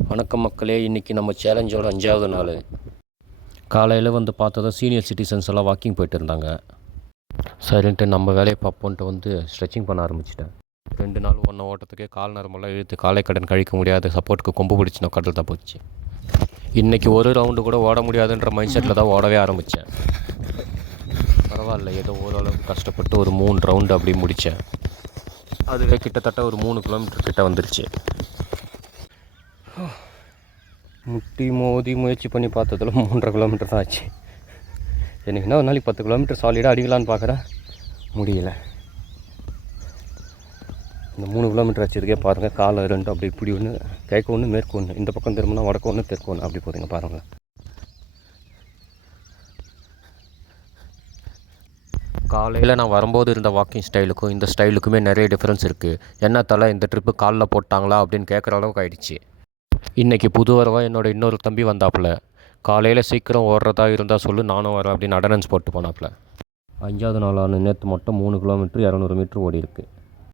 வணக்கம் மக்களே, இன்றைக்கி நம்ம சேலஞ்சோட 5வது நாள். காலையில் வந்து பார்த்ததும் சீனியர் சிட்டிசன்ஸ் எல்லாம் வாக்கிங் போயிட்டு இருந்தாங்க. சரின்ட்டு நம்ம வேலையை பார்ப்போன்ட்டு ஸ்ட்ரெச்சிங் பண்ண ஆரம்பிச்சிட்டேன். 2 நாள் ஓட்டத்துக்கே கால் நரம்பெல்லாம் இழுத்து காலை கடன் கழிக்க முடியாத சப்போர்ட்டுக்கு கொம்பு பிடிச்சி நான் கடல் தான் போச்சு. இன்றைக்கி ஒரு ரவுண்டு கூட ஓட முடியாதுன்ற மைண்ட் செட்டில் தான் ஓடவே ஆரம்பித்தேன். பரவாயில்ல, ஏதோ ஓரளவுக்கு கஷ்டப்பட்டு ஒரு 3 ரவுண்டு அப்படி முடித்தேன். அதுவே கிட்டத்தட்ட ஒரு 3 கிலோமீட்டர் கிட்ட வந்துருச்சு. முட்டி மோதி முயற்சி பண்ணி பார்த்ததில் 3.5 கிலோமீட்டர் தான் ஆச்சு. எனக்குன்னா ஒரு நாளைக்கு 10 கிலோமீட்டர் சாலிடாக அடிக்கலான்னு பார்க்குறேன், முடியல. இந்த 3 கிலோமீட்டர் ஆச்சதுக்கே பாருங்கள், காலை 2 அப்படி இப்படி ஒன்று, கிழக்கு ஒன்று மேற்கு ஒன்று, இந்த பக்கம் திரும்பினா வடக்கு ஒன்று தெற்கு ஒன்று, அப்படி போதுங்க பாருங்கள். காலையில் நான் வரும்போது இருந்த வாக்கிங் ஸ்டைலுக்கும் இந்த ஸ்டைலுக்குமே நிறைய டிஃப்ரென்ஸ் இருக்குது. என்ன தலை இந்த ட்ரிப்பு காலில் போட்டாங்களா அப்படின்னு கேட்குற அளவுக்கு ஆயிடுச்சு. இன்றைக்கி புது வரவாக என்னோடய இன்னொரு தம்பி வந்தாப்புல. காலையில் சீக்கிரம் ஓடுறதா இருந்தால் சொல்லு, நானும் வரேன் அப்படின்னு அட்டனன்ஸ் போட்டு போனாப்புல. 5வது நாளான நேற்று மட்டும் 3 கிலோமீட்டர் 200 மீட்ரு ஓடி இருக்குது.